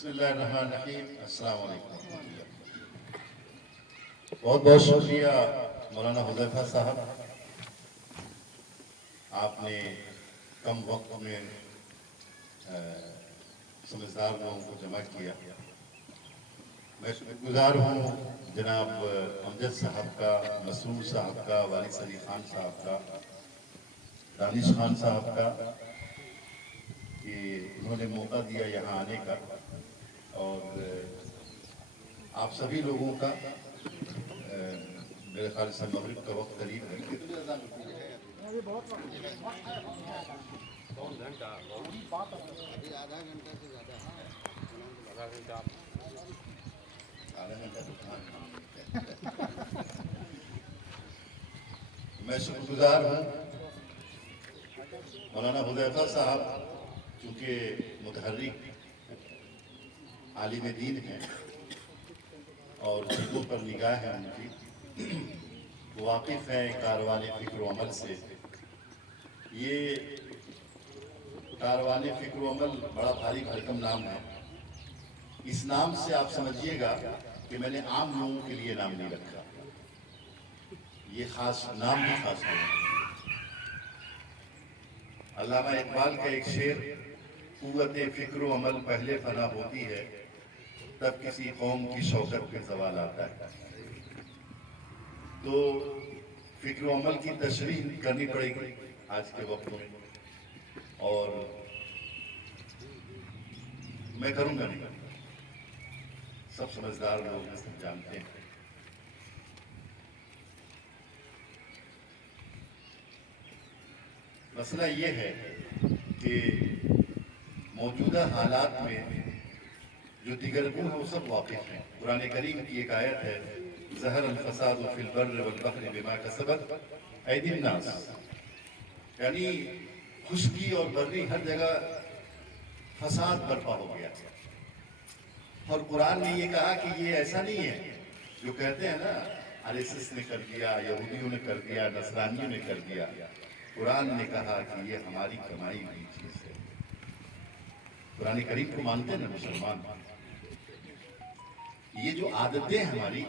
بسم اللہ الرحمن الرحیم. السلام علیکم. بہت بہت شکریہ مولانا حذیفہ صاحب، آپ نے کم وقت میں سمجھدار لوگوں کو جمع کیا. میں شکر گزار ہوں جناب امجد صاحب کا، مسرور صاحب کا، والد علی خان صاحب کا، دانش خان صاحب کا کہ انہوں نے موقع دیا یہاں آنے کا، اور آپ سبھی لوگوں کا. میرے خیال سے مغرب کا وقت قریب ہے. میں شکر گزار ہوں مولانا حذیفہ صاحب، چونکہ متحرک عالم دین ہیں اور چیزوں پر نگاہ ہے ان کی، واقف ہیں کاروان فکر و عمل سے. یہ کاروان فکر و عمل بڑا بھاری بھرکم نام ہے. اس نام سے آپ سمجھیے گا کہ میں نے عام لوگوں کے لیے نام نہیں رکھا، یہ خاص نام بھی خاص ہے. علامہ اقبال کا ایک شعر، قوت فکر و عمل پہلے فنا ہوتی ہے، تب کسی قوم کی شوکت پہ زوال آتا ہے. تو فکر و عمل کی تشریح کرنی پڑے گی آج کے وقت میں، اور میں کروں گا نہیں، سب سمجھدار لوگ ہیں، سب جانتے ہیں. مسئلہ یہ ہے کہ موجودہ حالات میں جو دیگر گروہ ہیں وہ سب واقف ہیں. قرآن کریم کی ایک آیت ہے، ظہر الفساد فی البر والبحر بما کسبت ایدی الناس، یعنی خشکی اور بری ہر جگہ فساد برپا ہو گیا. اور قرآن نے یہ کہا کہ یہ ایسا نہیں ہے جو کہتے ہیں نا RSS نے کر دیا، یہودیوں نے کر دیا، نصرانیوں نے کر دیا. قرآن نے کہا کہ یہ ہماری کمائی ہوئی چیز ہے. قرآن کریم کو مانتے ہیں نا مسلمان. یہ جو عادتیں ہماری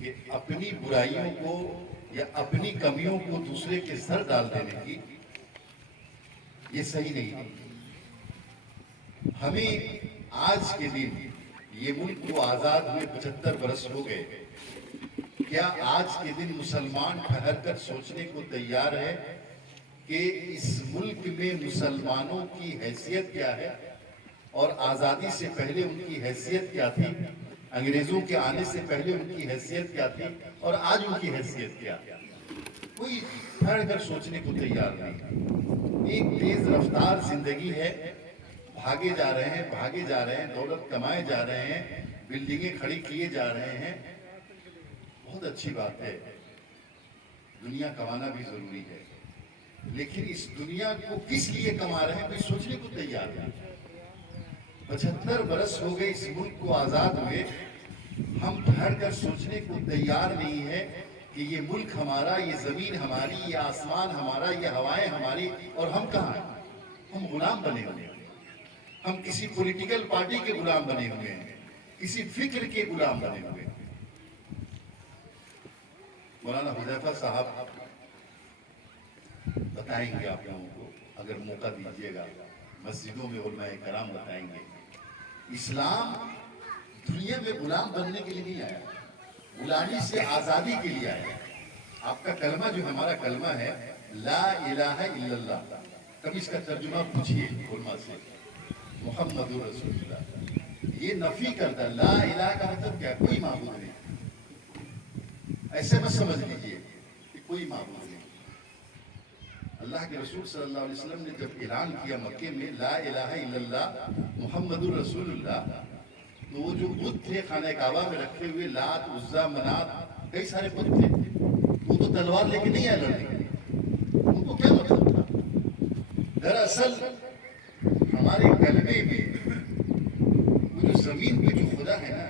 کہ اپنی برائیوں کو یا اپنی کمیوں کو دوسرے کے سر ڈال دینے کی، یہ صحیح نہیں. ہمیں آج کے دن یہ ملک کو آزاد ہوئے 75 برس ہو گئے، کیا آج کے دن مسلمان ٹھہر کر سوچنے کو تیار ہے کہ اس ملک میں مسلمانوں کی حیثیت کیا ہے اور آزادی سے پہلے ان کی حیثیت کیا تھی، انگریزوں کے آنے سے پہلے ان کی حیثیت کیا تھی اور آج ان کی حیثیت کیا؟ کوئی ٹھہر کر سوچنے کو تیار نہیں. ایک تیز رفتار زندگی ہے، بھاگے جا رہے ہیں، بھاگے جا رہے ہیں، دولت کمائے جا رہے ہیں، بلڈنگیں کھڑی کیے جا رہے ہیں. بہت اچھی بات ہے، دنیا کمانا بھی ضروری ہے، لیکن اس دنیا کو کس لیے کما رہے ہیں کوئی سوچنے کو تیار نہیں. 75 برس ہو گئے اس ملک کو آزاد ہوئے، ہم ٹھہر کر سوچنے کو تیار نہیں ہے کہ یہ ملک ہمارا، یہ زمین ہماری، یہ آسمان ہمارا، یہ ہوائیں ہماری، اور ہم کہاں ہیں؟ ہم غلام بنے ہوئے ہیں. ہم کسی پولیٹیکل پارٹی کے غلام بنے ہوئے ہیں، کسی فکر کے غلام بنے ہوئے ہیں. مولانا حذیفہ صاحب بتائیں گے آپ لوگوں کو، اگر موقع دیجیے گا. مسجدوں میں علماء کرام بتائیں گے. اسلام دنیا میں غلام بننے کے لیے نہیں آیا، غلامی سے آزادی کے لیے آیا. آپ کا کلمہ جو ہمارا کلمہ ہے لا الہ الا اللہ، کبھی اس کا ترجمہ پوچھئے علماء سے. محمد رسول اللہ، یہ نفی کرتا. لا الہ کا مطلب کیا؟ کوئی معبود نہیں. ایسے مت سمجھ لیجئے کہ کوئی معبود نہیں. اللہ کے رسول صلی اللہ علیہ وسلم نے جب اعلان کیا مکے میں لا الہ الا اللہ محمد رسول اللہ، تو وہ جو بت تھے خانہ کعبہ میں رکھے ہوئے، لات، عزا، منات، کئی سارے بت تھے، وہ تو تلوار لے کے نہیں آئے لڑنے کے. ان کو کیا مطلب تھا؟ دراصل ہمارے کلمے میں وہ جو زمین پہ جو خدا ہے نا،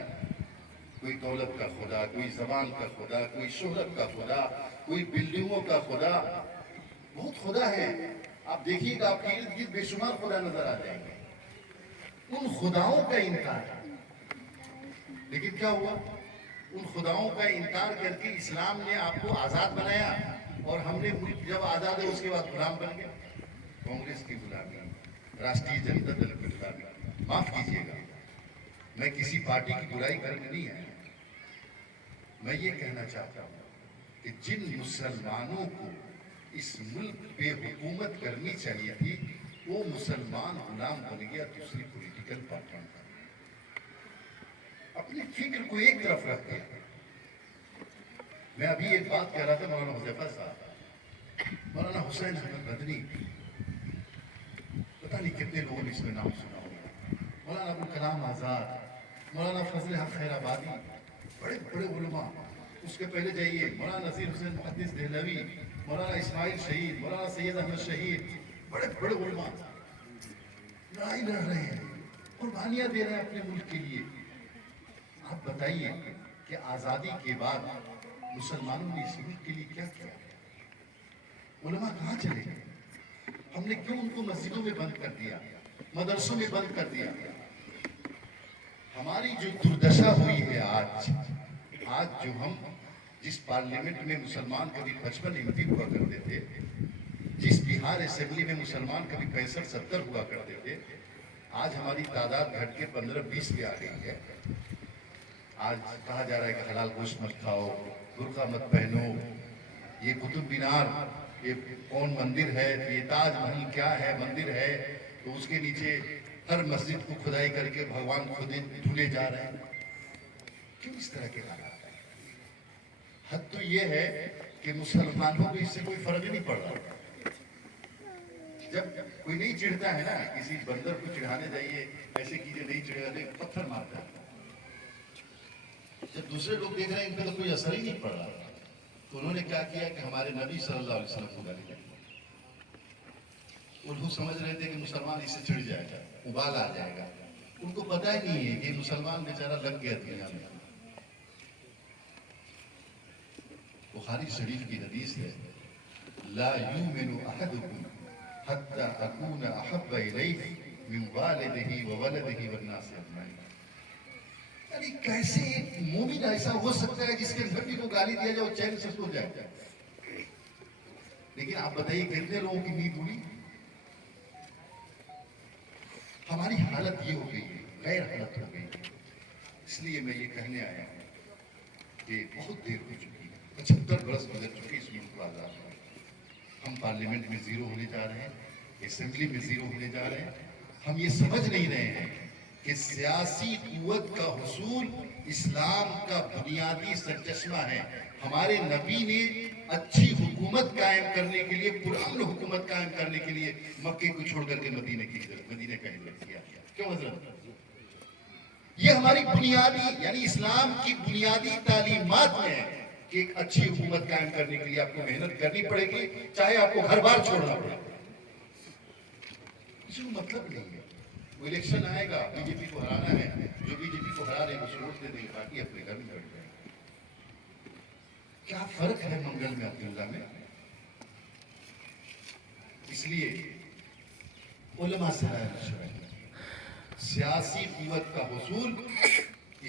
کوئی دولت کا خدا، کوئی زبان کا خدا، کوئی شہرت کا خدا، کوئی بلڈنگوں کا خدا، بہت خدا ہے. آپ دیکھیے گا آپ کے ارد گرد بے شمار خدا نظر آ جائیں گے. ان خداؤں کا انکار ہے. لیکن کیا ہوا؟ ان خداؤں کا انکار کر کے اسلام نے آپ کو آزاد بنایا، اور ہم نے ملک جب آزاد ہے اس کے بعد غلام بن گیا. کانگریس کی غلامی، راشٹریہ جنتا دل کی غلامی. معاف کیجیے گا، میں کسی پارٹی کی برائی کرنے نہیں آیا. میں یہ کہنا چاہتا ہوں کہ جن مسلمانوں کو اس ملک پہ حکومت کرنی چاہیے تھی، وہ مسلمان غلام بن گیا دوسری پولیٹیکل پارٹیوں کا. اپنی فکر کو ایک طرف رکھ دیا. میں ابھی ایک بات کہہ رہا تھا مولانا حذیفہ صاحب، مولانا حسین احمد مدنی، پتہ نہیں کتنے لوگوں نے اس میں نام سنا ہوگا. مولانا ابوالکلام آزاد، مولانا فضل حق خیر آبادی، بڑے بڑے علماء. اس کے پہلے جائیے مولانا نذیر حسین محدث دہلوی، مولانا اسماعیل شہید، مولانا سید احمد شہید، بڑے بڑے علماء لڑائی لڑ رہے ہیں، قربانیاں دے رہے ہیں اپنے ملک کے لیے. آپ بتائیے کہ آزادی کے بعد مسلمانوں نے اس ملک کے لیے کیا کیا؟ علماء کہاں چلے گئے؟ ہم نے کیوں ان کو مسجدوں میں بند کر دیا، مدرسوں میں بند کر دیا؟ ہماری جو دردشا ہوئی ہے آج جو ہم جس پارلیمنٹ میں مسلمان کبھی 55 MP ہوا کرتے تھے، جس بہار اسمبلی میں مسلمان کبھی 65-70 ہوا کرتے تھے، آج ہماری تعداد گھٹ کے 15-20 پہ آ گئی ہے. آج کہا جا رہا ہے کہ حلال گوشت مت کھاؤ، برقع مت پہنو، یہ قطب مینار یہ کون مندر ہے، یہ تاج محل کیا ہے مندر ہے، تو اس کے نیچے ہر مسجد کو کھدائی کر کے بھگوان خود دھلے جا رہے ہیں. کیوں اس طرح کے حالات ہیں؟ حد تو یہ ہے کہ مسلمانوں کو اس سے کوئی فرق نہیں پڑ رہا. جب کوئی نہیں چڑھتا ہے نا، کسی بندر کو چڑھانے جائیے، ایسے کیجیے، نہیں چڑھانے پتھر مارتا ہے. جب دوسرے لوگ دیکھ رہے ہیں ان پہ تو کوئی اثر ہی نہیں پڑ رہا، تو انہوں نے کیا کیا کہ ہمارے نبی صلی اللہ علیہ وسلم کو گالی دی. وہ سمجھ رہے تھے کہ مسلمان اس سے چڑھ جائے گا، ابال آ جائے گا. ان کو پتہ ہی نہیں ہے کہ مسلمان بیچارہ لگ گیا دنیا میں. بخاری شریف کی حدیث ہے، لا یؤمن احدکم حتی اکون احب الیہ من والدہ وولدہ والناس اجمعین. یعنی کیسے ایک مومن ایسا ہو سکتا ہے جس کے نبی کو گالی دیا جائے وہ چین سے سو جائے؟ لیکن آپ بتائیے کتنے لوگوں کی نیند اڑی؟ ہماری حالت یہ ہو گئی ہے، غیر حالت ہو گئی ہے. اس لیے میں یہ کہنے آیا ہوں کہ بہت دیر ہو چکی ہے، 75 برس گزر چکے اس ملک کو آزاد ہوئے. ہم پارلیمنٹ میں زیرو ہونے جا رہے ہیں، اسمبلی میں زیرو ہونے جا رہے ہیں. ہم یہ سمجھ نہیں رہے ہیں کہ سیاسی قوت کا حصول اسلام کا بنیادی سرچشمہ ہے. ہمارے نبی نے اچھی حکومت قائم کرنے کے لیے، پرامن حکومت قائم کرنے کے لیے مکے کو چھوڑ کر کے مدینے کا ہجرت کیا. کیوں حضرت؟ یہ ہماری بنیادی یعنی اسلام کی بنیادی تعلیمات میں ہے کہ ایک اچھی حکومت قائم کرنے کے لیے آپ کو محنت کرنی پڑے گی، چاہے آپ کو گھر بار چھوڑنا پڑے. اس کو مطلب نہیں ہے. وہ الیکشن آئے گا، بی جے پی کو ہرانا ہے، جو بی جے پی کو ہرا رہے ہیں اس ووٹ دے دیں گے، باقی اپنے گھر میں بیٹھ جائیں. کیا فرق ہے منگل میں عبداللہ میں؟ اس لیے علماء سے رائے مشورہ ہے. سیاسی قوت کا حصول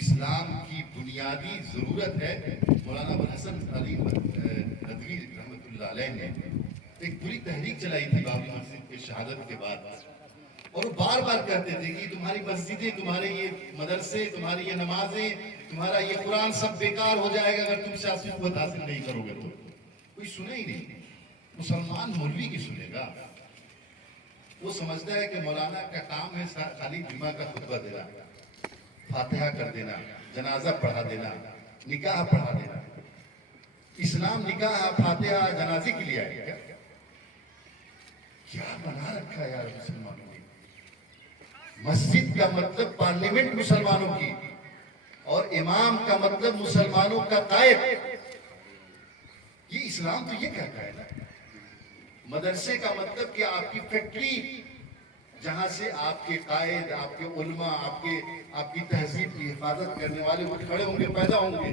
اسلام کی بنیادی ضرورت ہے. مولانا ابوالحسن علی ندوی رحمۃ اللہ علیہ نے ایک بری تحریک چلائی تھی بابری مسجد کی شہادت کے بعد، اور وہ بار بار کہتے تھے کہ تمہاری مسجدیں، تمہارے یہ مدرسے، تمہاری یہ نمازیں، تمہارا یہ قرآن سب بیکار ہو جائے گا اگر تم سیاسی قوت حاصل نہیں کرو گے. تو کوئی سنے ہی نہیں. مسلمان مولوی کی سنے گا؟ وہ سمجھتا ہے کہ مولانا کا کام ہے خالی جمعہ کا خطبہ دینا، فاتحہ کر دینا، جنازہ پڑھا دینا، نکاح پڑھا دینا. اسلام نکاح فاتحہ جنازے کے لیے آئے گا؟ کیا بنا رکھا ہے یار مسلمانوں نے؟ مسجد کا مطلب پارلیمنٹ مسلمانوں کی، اور امام کا مطلب مسلمانوں کا قائد. یہ اسلام تو یہ کہتا ہے نا. مدرسے کا مطلب کہ آپ کی فیکٹری جہاں سے آپ کے قائد، آپ کے علماء، آپ کی تہذیب کی حفاظت کرنے والے وہ کھڑے ہوں گے، پیدا ہوں گے.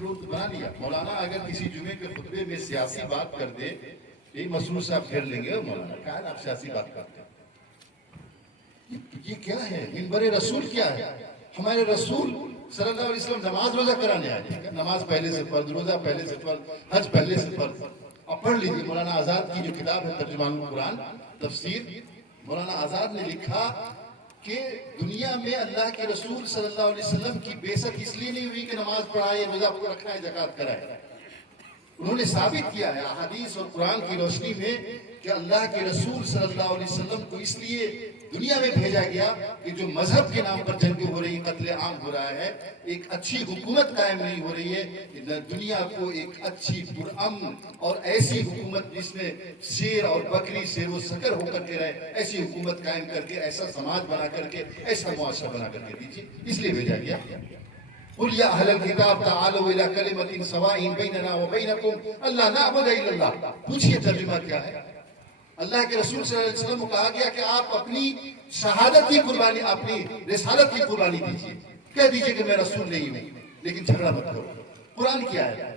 لوگ بنا لیا. مولانا اگر کسی جمعے کے خطبے میں سیاسی بات کر دے، یہ مسرور صاحب پھیر لیں گے، مولانا کیا آپ سیاسی بات کرتے ہیں؟ یہ کیا ہے؟ منبر رسول کیا ہے؟ ہمارے رسول صلی اللہ علیہ وسلم نماز روزہ کرانے آئے، نماز پہلے سے فرض، روزہ پہلے سے فرض، حج پہلے سے فرض. اب پڑھ لیجیے مولانا آزاد کی جو کتاب ہے ترجمان القرآن تفسیر، مولانا آزاد نے لکھا کہ دنیا میں اللہ کے رسول صلی اللہ علیہ وسلم کی بعثت اس لیے نہیں ہوئی کہ نماز پڑھائے، روزہ رکھائے، زکوٰۃ کرائے. انہوں نے ثابت کیا ہے احادیث اور قرآن کی روشنی میں کہ اللہ کے رسول صلی اللہ علیہ وسلم کو اس لیے دنیا میں بھیجا گیا کہ جو مذہب کے نام پر جنگیں ہو رہی ہیں، قتل عام ہو رہا ہے، ایک اچھی حکومت قائم نہیں ہو رہی ہے، دنیا کو ایک اچھی پرامن اور ایسی حکومت جس میں شیر اور بکری شیر و شکر ہو کر کے رہے، ایسی حکومت قائم کر کے، ایسا سماج بنا کر کے، ایسا معاشرہ بنا کر کے دیجیے، اس لیے بھیجا گیا. قُلْ يَا أَهْلَ الْكِتَابِ تَعَالَوْا إِلَىٰ كَلِمَةٍ سَوَاءٍ بَيْنَنَا وَبَيْنَكُمْ أَلَّا نَعْبُدَ إِلَّا اللَّهَ. پوچھئے ترجمہ کیا ہے؟ اللہ کے رسول صلی اللہ علیہ وسلم کو کہا گیا کہ آپ اپنی شہادت کی قربانی، اپنی رسالت کی قربانی دیجیے، کہہ دیجیے کہ میں رسول نہیں ہوں، لیکن جھگڑا مت کرو. قرآن کیا ہے؟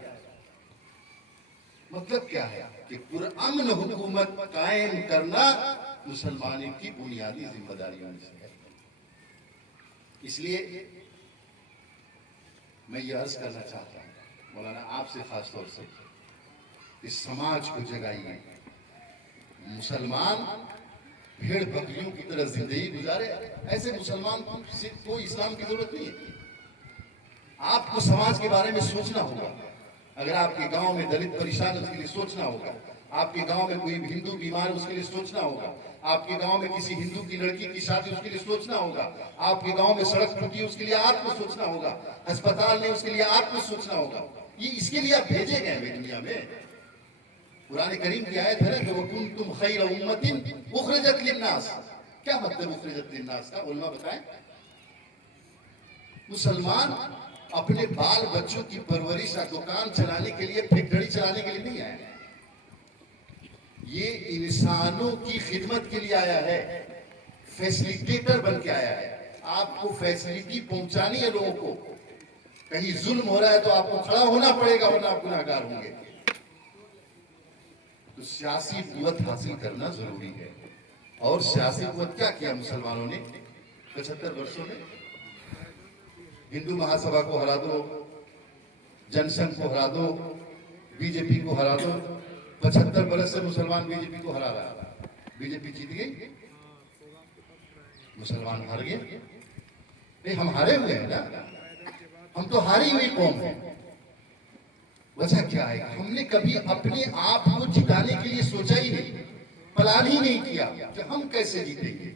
مطلب کیا ہے کہ پرامن حکومت قائم کرنا مسلمانوں کی بنیادی ذمہ داریوں میں سے ہے. اس لیے میں یہ عرض کرنا چاہتا ہوں مولانا آپ سے خاص طور سے، اس سماج کو جگائیے. مسلمان بھیڑ بکریوں کی طرح زندگی گزارے، ایسے مسلمان کو اسلام کی ضرورت نہیں ہے. آپ کو سماج کے بارے میں سوچنا ہوگا. اگر آپ کے گاؤں میں دلت پریشان ہے اس کے لیے سوچنا ہوگا. آپ کے گاؤں میں کوئی ہندو بیمار ہے اس کے لیے سوچنا ہوگا. آپ کے گاؤں میں کسی ہندو کی لڑکی کی شادی اس کے لیے سوچنا ہوگا. آپ کے گاؤں میں سڑک ٹوٹی ہے اس کے لیے آپ کو سوچنا ہوگا. ہسپتال میں اس کے لیے آپ کو سوچنا ہوگا. یہ اس کے لیے آپ بھیجے گئے ہیں دنیا میں. قرآن کریم کی آیت ہے نا کہ وَكُنْتُمْ خَيْرَ أُمَّةٍ أُخْرِجَتْ لِلنَّاسِ. کیا مطلب اخرجت للناس کا؟ علماء بتائیں. مسلمان اپنے بال بچوں کی پرورش یا دکان چلانے کے لیے، فیکٹری چلانے کے لیے نہیں آیا. یہ انسانوں کی خدمت کے لیے آیا ہے، فیسلیٹیٹر بن کے آیا ہے. آپ کو فیسلٹی پہنچانی ہے لوگوں کو. کہیں ظلم ہو رہا ہے تو آپ کو کھڑا ہونا پڑے گا ورنہ آپ گناہگار ہوں گے. تو سیاسی قوت حاصل کرنا ضروری ہے. اور سیاسی قوت کیا کیا مسلمانوں نے 75 برسوں میں؟ ہندو مہا سبھا کو ہرا دو، جن سنگھ کو ہرا دو، بی جے پی کو ہرا دو. 75 برس سے مسلمان بی جے پی کو ہرا رہا ہے. بی جے پی جیت گئی، مسلمان ہار گئے. نہیں، ہم ہارے ہوئے ہیں نا، ہم تو ہاری ہوئی قوم ہیں. وجہ کیا ہے؟ ہم نے کبھی اپنے آپ کو جتانے کے لیے سوچا ہی نہیں، پلان ہی نہیں کیا کہ ہم کیسے جیتیں گے.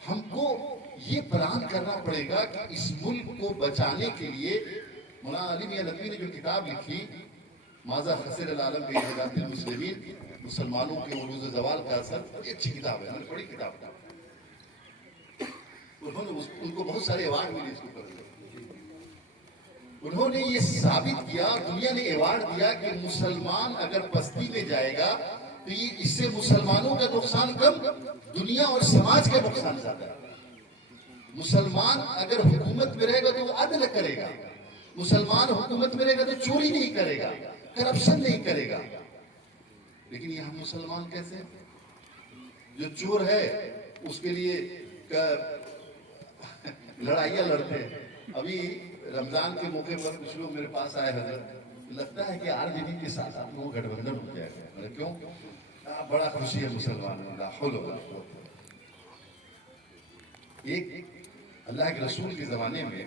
ہم کو یہ پلان کرنا پڑے گا کہ اس ملک کو بچانے کے لیے. مولانا علی میاں ندوی نے جو کتاب لکھی ماذا خسر العالم بانحطاط المسلمین، مسلمانوں کے عروج زوال کا اثر، بڑی اچھی کتاب ہے، بڑی کتاب ہے. ان کو بہت سارے ایوارڈ ملے اس کو. انہوں نے یہ ثابت کیا، دنیا نے ایوارڈ دیا کہ مسلمان اگر پستی میں جائے گا تو یہ اس سے مسلمانوں کا نقصان کم، دنیا اور سماج کا نقصان زیادہ ہے. مسلمان اگر حکومت میں رہے گا تو وہ عدل کرے گا. مسلمان حکومت میں رہے گا تو چوری نہیں کرے گا، کرپشن نہیں کرے گا. لیکن یہاں مسلمان کیسے؟ جو چور ہے اس کے لیے لڑائیاں لڑتے ہیں. ابھی رمضان کے موقع پر کچھ لوگ میرے پاس آئے حضرت، لگتا ہے کہ RJD کے ساتھ آپ لوگوں کا گٹھ بندھن ہو جائے گا. کیوں؟ بڑا خوشی ہے مسلمان. ایک اللہ کے رسول کے زمانے میں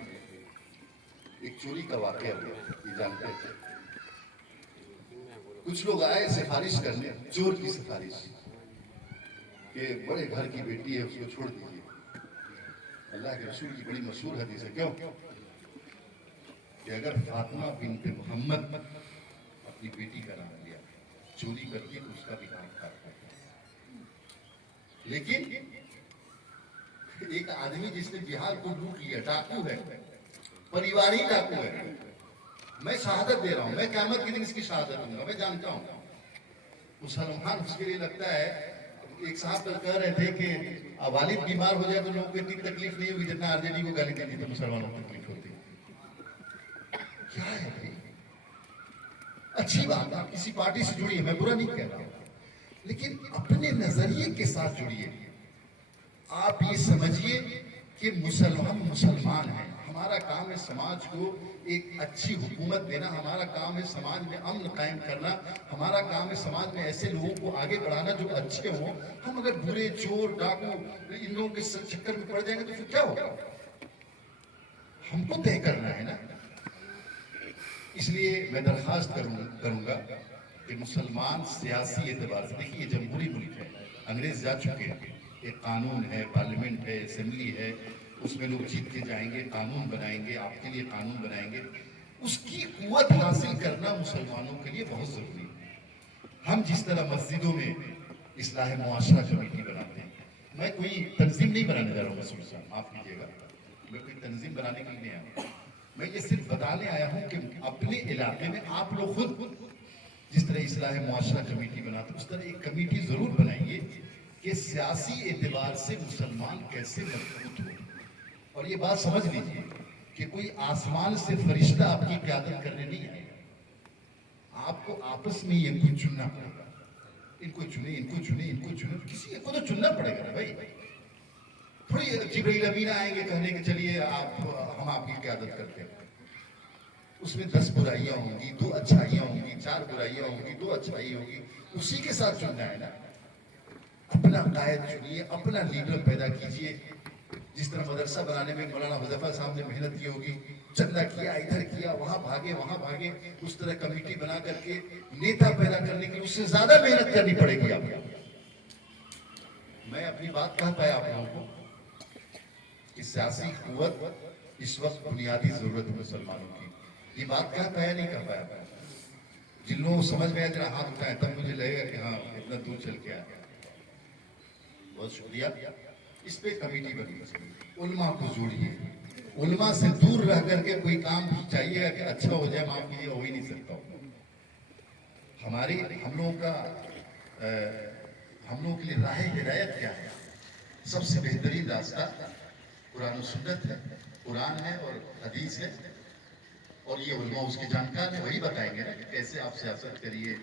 ایک چوری کا واقعہ ہوا، یہ جانتے ہیں. کچھ لوگ آئے سفارش کرنے، چور کی سفارش کہ بڑے گھر کی بیٹی ہے اس کو چھوڑ دیجیے. اللہ کے رسول کی بڑی مشہور حدیث ہے. کیوں کہ اگر فاطمہ بنت محمد اپنی بیٹی کا نام لیا، چوری کرتی تو اس کا بھی نام کاٹتا. لیکن ایک آدمی جس نے بہار کو لوٹ لیا، ڈاکو ہے، پریواری ڈاکو ہے. میں شہادت دے رہا ہوں، میں قیامت کے دن اس کی شہادت دوں گا، میں جانتا ہوں. مسلمان اس کے لیے لگتا ہے. ایک صاحب کہہ رہے تھے کہ والد بیمار ہو جائے تو لوگوں کو اتنی تکلیف نہیں ہوئی جتنا RJD کو گالی دینی تو مسلمانوں کو تکلیف ہوتی. کیا ہے بھائی؟ اچھی بات ہے، کسی پارٹی سے جڑیے، میں برا نہیں کہہ رہا ہوں، لیکن اپنے نظریے کے ساتھ جڑیے. آپ یہ سمجھیے کہ ہم مسلمان ہیں، ہمارا کام ہے سماج کو ایک اچھی حکومت دینا، ہمارا کام ہے سماج میں امن قائم کرنا، ہمارا کام ہے سماج میں ایسے لوگوں کو آگے بڑھانا جو اچھے ہوں۔ ہم اگر برے، چور، ڈاکو ان لوگوں کے چکر میں پڑ جائیں گے تو پھر کیا ہوگا؟ ہم کو طے کرنا ہے نا۔ اس لیے میں درخواست کروں گا کہ مسلمان سیاسی اعتبار سے، دیکھیے یہ جمہوری ملک ہے، انگریز جا چکے ہیں، ایک قانون ہے، پارلیمنٹ ہے، اسمبلی ہے، اس میں لوگ جیت کے جائیں گے، قانون بنائیں گے، آپ کے لیے قانون بنائیں گے۔ اس کی قوت حاصل کرنا مسلمانوں کے لیے بہت ضروری ہے۔ ہم جس طرح مسجدوں میں اصلاح معاشرہ کمیٹی بناتے ہیں، میں کوئی تنظیم نہیں بنانے جا رہا ہوں مسعود صاحب، معاف کیجیے گا، میں کوئی تنظیم بنانے کے لیے نہیں آیا ہوں، میں یہ صرف بتانے آیا ہوں کہ اپنے علاقے میں آپ لوگ خود جس طرح اصلاح معاشرہ کمیٹی بناتے اس طرح ایک کمیٹی ضرور بنائیے کہ سیاسی اعتبار سے مسلمان کیسے مضبوط ہو۔ اور یہ بات سمجھ لیجیے کہ کوئی آسمان سے فرشتہ آپ کی قیادت کرنے نہیں آئے گا، آپ کو آپس میں یہ کچھ چننا پڑے گا، ان کو چنے، ان کو چنے، ان کو چنے، کسی ایک کو تو چننا پڑے گا نا بھائی۔ تھوڑی جبرائیل امین آئیں گے کہنے کہ چلیے ہم آپ کی قیادت کرتے ہیں، اس میں 10 برائیاں ہوں گی، 2 اچھائیاں ہوں گی، 4 برائیاں ہوں گی، 2 اچھائی ہوگی، اسی کے ساتھ چننا ہے نا۔ اپنا قائد چنیے، اپنا لیڈر پیدا کیجئے، جس طرح مدرسہ بنانے میں مولانا حذیفہ صاحب نے محنت کی ہوگی، چندہ کیا، ادھر کیا، وہاں بھاگے، اس طرح کمیٹی بنا کر کے نیتا پیدا کرنے کے لیے اس سے زیادہ محنت کرنی پڑے گی آپ کو۔ میں اپنی بات کہہ پایا آپ لوگوں کو کہ سیاسی قوت اس وقت بنیادی ضرورت ہے مسلمانوں کی، یہ بات کہہ پایا نہیں کہہ پایا۔ جن لوگوں کو سمجھ میں آیا ذرا ہاتھ اٹھائیں، تب مجھے لگے گا کہ ہاں اتنا دور چل کے آیا۔ بہت شکریہ۔ اس پہ کمیٹی بنی، علماء کو جوڑیے، علماء سے دور رہ کر کے کوئی کام چاہیے گا کہ اچھا ہو جائے، معاف کیجیے ہو ہی نہیں سکتا۔ ہم لوگوں کے لیے راہ ہدایت کیا ہے؟ سب سے بہترین راستہ قرآن و سنت ہے، قرآن ہے اور حدیث ہے، اور یہ علماء اس کے جانکار ہیں، وہی بتائیں گے نا کہ کیسے آپ سیاست کریے،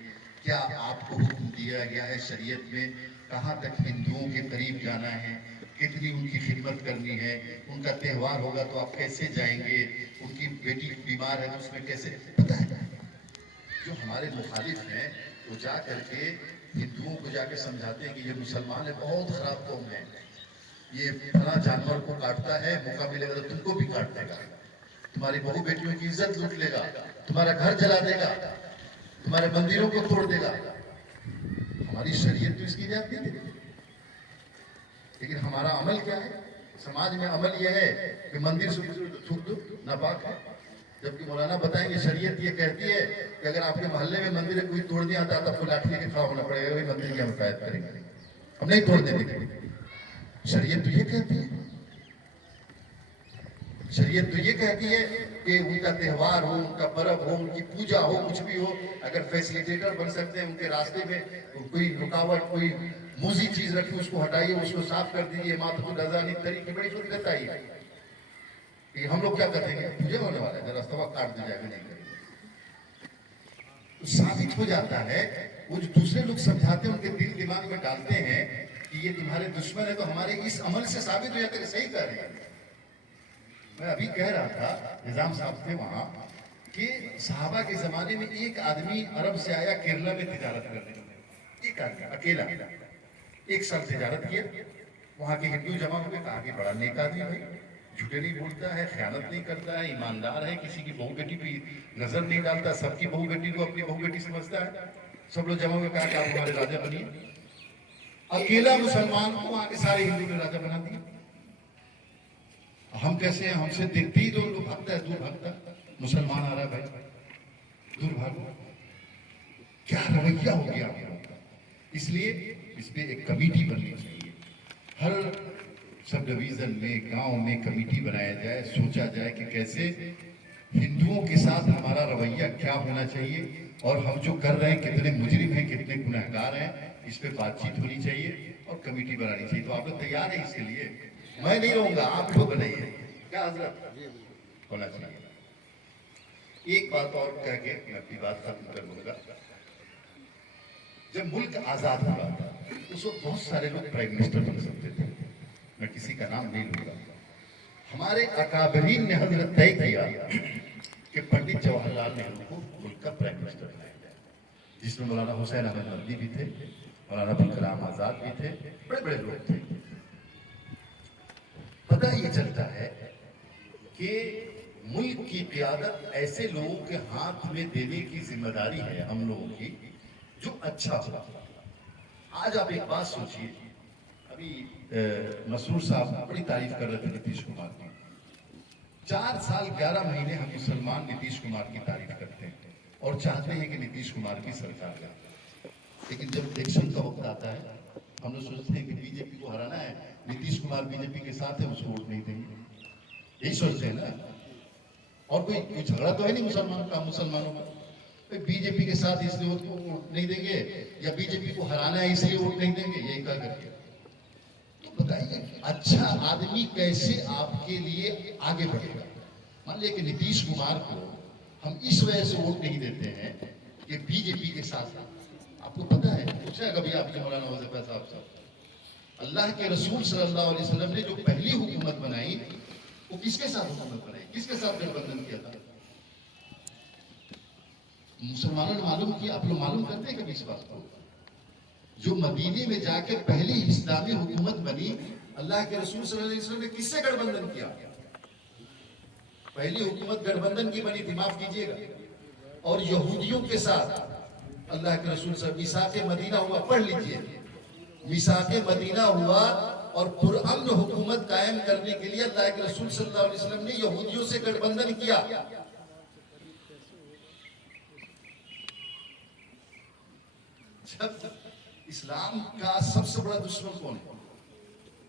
کیا آپ کو حکم دیا گیا ہے شریعت میں، کہاں تک ہندوؤں کے قریب جانا ہے، کتنی ان کی خدمت کرنی ہے، ان کا تہوار ہوگا تو آپ کیسے جائیں گے، ان کی بیٹی بیمار ہے تو اس میں کیسے، پتہ ہے۔ جو ہمارے مخالف ہیں وہ جا کر کے ہندوؤں کو جا کے سمجھاتے ہیں کہ یہ مسلمان ہے، بہت خراب قوم ہے، یہ فلاں جانور کو کاٹتا ہے، موقع ملے گا تو تم کو بھی کاٹ دے گا، تمہاری بہو بیٹیوں کی عزت لوٹ لے گا، تمہارا گھر جلا دے گا، تمہارے مندروں کو توڑ دے گا۔ ہماری شریعت تو اس کی اجازت نہیں دیتی، لیکن ہمارا عمل کیا ہے؟ سماج میں عمل یہ ہے کہ مندر سے تھوک دو، ناپاک ہے، جبکہ مولانا بتائیں گے شریعت یہ کہتی ہے کہ اگر آپ کے محلے میں مندر کوئی توڑنے آتا ہے تو آپ کو لاٹھی لے کے کھڑا ہونا پڑے گا، وہی مندر کی ہم حفاظت کریں گے، ہم نہیں توڑنے دیں گے۔ شریعت تو یہ کہتی ہے، شریعت تو یہ کہتی ہے کہ ان کا تہوار ہو، ان کا پرب ہو، ان کی پوجا ہو، کچھ بھی ہو، اگر فیسلیٹیٹر بن سکتے ہیں ان کے راستے میں کوئی رکاوٹ، کوئی موزی چیز رکھی اس کو ہٹائیے، اس کو صاف کر دیجیے، ماتحت الازانی طریقے بڑی فضیلت آئی ہے کہ ہم لوگ کیا کریں گے، پوجا ہونے والا ہے، راستہ کاٹ دیا جائے گا، نہیں کریں گے۔ ثابت ہو جاتا ہے، وہ جو دوسرے لوگ سمجھاتے ہیں ان کے دل دماغ میں ڈالتے ہیں کہ یہ تمہارے دشمن ہے، تو ہمارے اس عمل سے ثابت ہو جاتا ہے کہ صحیح کر رہے ہیں۔ میں ابھی کہہ رہا تھا، نظام صاحب تھے وہاں، کہ صحابہ کے زمانے میں ایک آدمی عرب سے آیا کیرلا میں تجارت کرنے، ایک آدمی اکیلا 1 سال تجارت کیا، وہاں کے ہندو جمع ہوئے، کہا کہ بڑا نیک آدمی بھائی، جھوٹے نہیں بولتا ہے، خیانت نہیں کرتا ہے، ایماندار ہے، کسی کی بہو بیٹی پہ نظر نہیں ڈالتا، سب کی بہو بیٹی کو اپنی بہو بیٹی سمجھتا ہے۔ سب لوگ جمع ہوئے، کہا کہ آپ ہمارے راجہ بنیے۔ اکیلا مسلمان کو وہاں کے سارے ہندو نے راجہ بنا دیا۔ ہم کیسے ہیں؟ ہم سے دیکھتے ہی دو بھاگتا ہے، دور بھاگتا ہے، مسلمان آ رہا ہے بھائی، دور بھاگو۔ کیا رویہ ہو گیا آپ لوگوں کا؟ اس لیے اس پہ ایک کمیٹی بننی چاہیے، ہر سب ڈویژن میں، گاؤں میں کمیٹی بنایا جائے، سوچا جائے کہ کیسے ہندوؤں کے ساتھ ہمارا رویہ کیا ہونا چاہیے، اور ہم جو کر رہے ہیں کتنے مجرم ہیں، کتنے گنہگار ہیں، اس پہ بات چیت ہونی چاہیے اور کمیٹی بنانی چاہیے۔ تو آپ لوگ تیار ہیں اس کے لیے؟ میں نہیں رہوں گا، آپ لوگ بنائیے، کیا حضرت ہونا چاہیے۔ ایک بات اور کہہ کے میں اپنی بات ختم کر دوں گا۔ جب ملک آزاد ہوا تھا اس وقت بہت سارے لوگ پرائم منسٹر بن سکتے تھے، میں کسی کا نام نہیں لوں گا، ہمارے اکابرین نے حضرت طے کیا کہ پنڈت جواہر لال نہرو کو ملک کا پرائم منسٹر بنایا جائے، جس میں مولانا حسین احمد مدنی بھی تھے، مولانا ابوالکلام آزاد بھی تھے، بڑے بڑے لوگ تھے۔ پتہ یہ چلتا ہے کہ ملک کی قیادت ایسے لوگوں کے ہاتھ میں دینے کی ذمہ داری ہے ہم لوگوں کی جو اچھا ہو۔ آج آپ ایک بات سوچئے، ابھی مسرور صاحب بڑی تعریف کر رہے تھے نتیش کمار کی، 4 سال 11 مہینے ہم مسلمان نتیش کمار کی تعریف کرتے ہیں اور چاہتے ہیں کہ نتیش کمار کی سرکار جائے، لیکن جب الیکشن کا وقت آتا ہے ہم لوگ سوچتے ہیں کہ بی جے پی کو ہرانا ہے، نتیش کمار بی جے پی کے ساتھ ہے، اس کو ووٹ نہیں دیں گے، یہی سوچتے ہیں نا۔ اور کوئی جھگڑا تو ہے نہیں مسلمانوں کا، بی جے پی کے ساتھ اس لیے ووٹ نہیں دیں گے یا بی جے پی کو ہرانا ہے اس لیے ووٹ نہیں دیں گے، یہی کہا کرتے۔ تو بتائیے اچھا آدمی کیسے آپ کے لیے آگے بڑھے گا؟ مان لے کہ نتیش کمار کو ہم اس وجہ سے ووٹ نہیں دیتے ہیں کہ بی جے پی کے ساتھ، آپ کو پتا ہے پوچھا کبھی آپ نے مولانا وظیفہ صاحب سے، اللہ کے رسول صلی اللہ علیہ وسلم نے جو پہلی حکومت بنائی وہ کس کے ساتھ حکومت بنائی، کس کے ساتھ گٹھ بندھن کیا تھا؟ مسلمانوں نے معلوم کیا، آپ لوگ معلوم کرتے ہیں کبھی اس بات کو؟ جو مدینے میں جا کے پہلی اسلامی حکومت بنی، اللہ کے رسول صلی اللہ علیہ وسلم نے کس سے گٹھ بندھن کیا؟ پہلی حکومت گٹھ بندھن کی بنی تھی، معاف کیجیے گا، اور یہودیوں کے ساتھ اللہ کے رسول صلی اللہ علیہ وسلم میثاق مدینہ ہوا، پڑھ لیجیے، میثاق مدینہ ہوا اور پرامن حکومت قائم کرنے کے لیے اللہ کے رسول صلی اللہ علیہ وسلم نے یہودیوں سے گٹھ بندھن کیا۔ جب اسلام کا سب سے بڑا دشمن کون ہے؟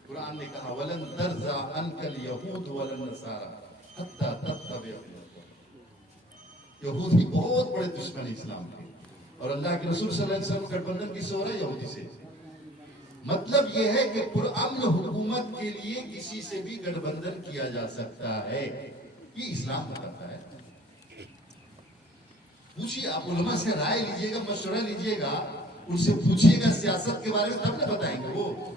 قرآن نے کہا وَلَن تَرْضَىٰ عَنْكَ الْيَهُودُ وَلَا النَّصَارَىٰ حَتَّىٰ تَتَّبِعَ مِلَّتَهُمْ۔ یہودی بہت بڑے دشمن ہیں اسلام کے، اور اللہ کے رسول صلی اللہ علیہ وسلم گٹھ بندھن کس سے ہو رہا ہے؟ یہودی سے۔ مطلب یہ ہے کہ پرامن حکومت کے لیے کسی سے بھی گٹھ بندھن کیا جا سکتا ہے، یہ اسلام بتاتا ہے۔ پوچھئے، آپ علماء سے رائے لیجئے گا، مشورہ لیجئے گا، ان سے پوچھئے گا سیاست کے بارے میں، تب نہ بتائیں گے وہ۔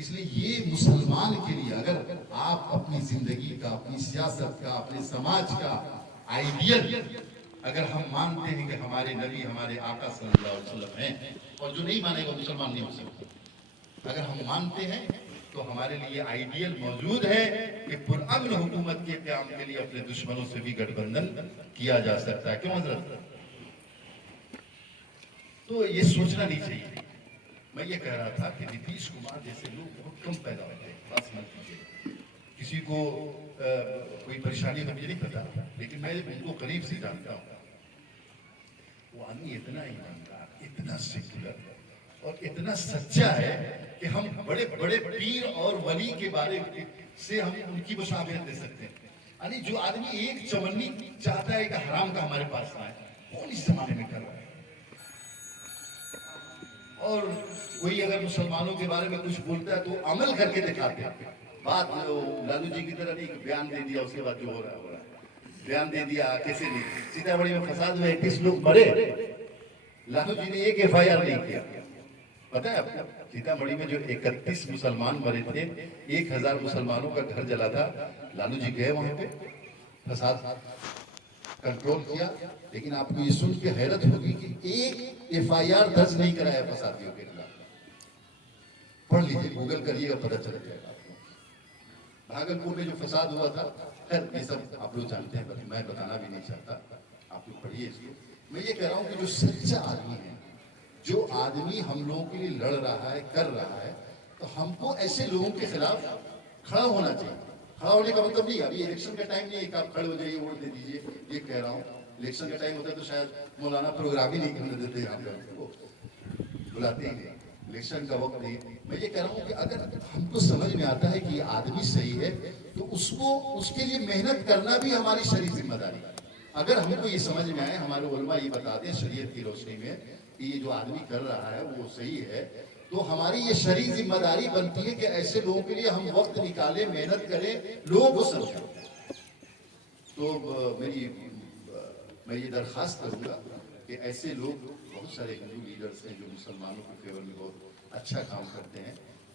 اس لیے یہ مسلمان کے لیے اگر آپ اپنی زندگی کا، اپنی سیاست کا، اپنے سماج کا آئیڈیل اگر ہم مانتے ہیں کہ ہمارے نبی ہمارے آقا صلی اللہ علیہ وسلم ہیں، اور جو نہیں مانے گا مسلمان نہیں ہو سکتا، اگر ہم مانتے ہیں تو ہمارے لیے آئیڈیل موجود ہے کہ پرامن حکومت کے قیام کے لیے اپنے دشمنوں سے بھی گٹھ بندھن کیا جا سکتا ہے۔ کیوں حضرت؟ تو یہ سوچنا نہیں چاہیے۔ میں یہ کہہ رہا تھا کہ نتیش کمار جیسے لوگ بہت کم پیدا ہوتے ہیں، بات سمجھ لیجیے، کسی کو کوئی پریشانی تو مجھے نہیں پتا، لیکن میں ان کو قریب سے جانتا ہوں۔ وہ آدمی اتنا ایماندار، اتنا سیکولر اور اتنا سچا ہے کہ ہم بڑے بڑے پیر اور ولی کے بارے سے ہم ان کی مشابہت دے سکتے ہیں۔ یعنی جو آدمی ایک چمنی چاہتا ہے کہ حرام کا ہمارے پاس آئے، کون اس زمانے میں کر رہا ہے؟ اور کوئی اگر مسلمانوں کے بارے میں کچھ بولتا ہے تو عمل کر کے دکھاتے ہیں۔ بات لالو جی کی طرح نہیں، بیان دے دیا اس کے بعد جو ہو رہا ہے بیان دے دیا، کیسے نہیں۔ سیتامڑھی میں فساد میں 31 لوگ مرے، لالو جی نے ایک FIR نہیں کیا۔ پتا ہے آپ کو سیتامڑھی میں جو 31 مسلمان مرے تھے، 1000 مسلمانوں کا گھر جلا تھا، لالو جی گئے وہاں پہ، فساد کنٹرول کیا، لیکن آپ کو یہ سن کے حیرت ہوگی کہ ایک FIR درج نہیں کرایا فسادیوں کے خلاف۔ پڑھ لیجیے، گوگل کریے گا، پتہ چل جائے گا آپ کو۔ بھاگلپور میں جو فساد ہوا تھا، خیر یہ سب آپ لوگ جانتے ہیں، بلکہ میں بتانا بھی نہیں چاہتا، آپ لوگ پڑھیے اس کو۔ میں یہ کہہ رہا ہوں کہ جو سچا آدمی ہے، جو آدمی ہم لوگوں کے لیے لڑ رہا ہے، کر رہا ہے، تو ہم کو ایسے لوگوں کے خلاف کھڑا ہونا چاہیے۔ کھڑا ہونے کا مطلب نہیں، ابھی الیکشن کا ٹائم نہیں ہے کہ آپ کھڑے ہو جائیے ووٹ دے دیجیے، یہ کہہ رہا ہوں۔ الیکشن کا ٹائم ہوتا ہے تو شاید مولانا پروگرام ہی نہیں کرنے دیتے، یہاں پہ بلاتے ہی نہیں، الیکشن کا وقت نہیں۔ میں یہ کہہ رہا ہوں کہ اگر ہم کو سمجھ میں آتا ہے کہ یہ آدمی صحیح ہے تو اس کے لیے محنت کرنا بھی ہماری شرعی ذمہ داری ہے۔ اگر ہم کو یہ سمجھ میں آئے، ہمارے علماء یہ بتا دیں شریعت کی روشنی میں کہ یہ جو آدمی کر رہا ہے وہ صحیح ہے، تو ہماری یہ شرعی ذمہ داری بنتی ہے کہ ایسے لوگوں کے لیے ہم وقت نکالیں، محنت کریں، لوگوں کو سمجھیں۔ تو میں یہ درخواست کروں گا کہ ایسے لوگ، بہت سارے ہندو لیڈرز ہیں جو مسلمانوں کے فیور میں بہت اچھا کام کرتے ہیں،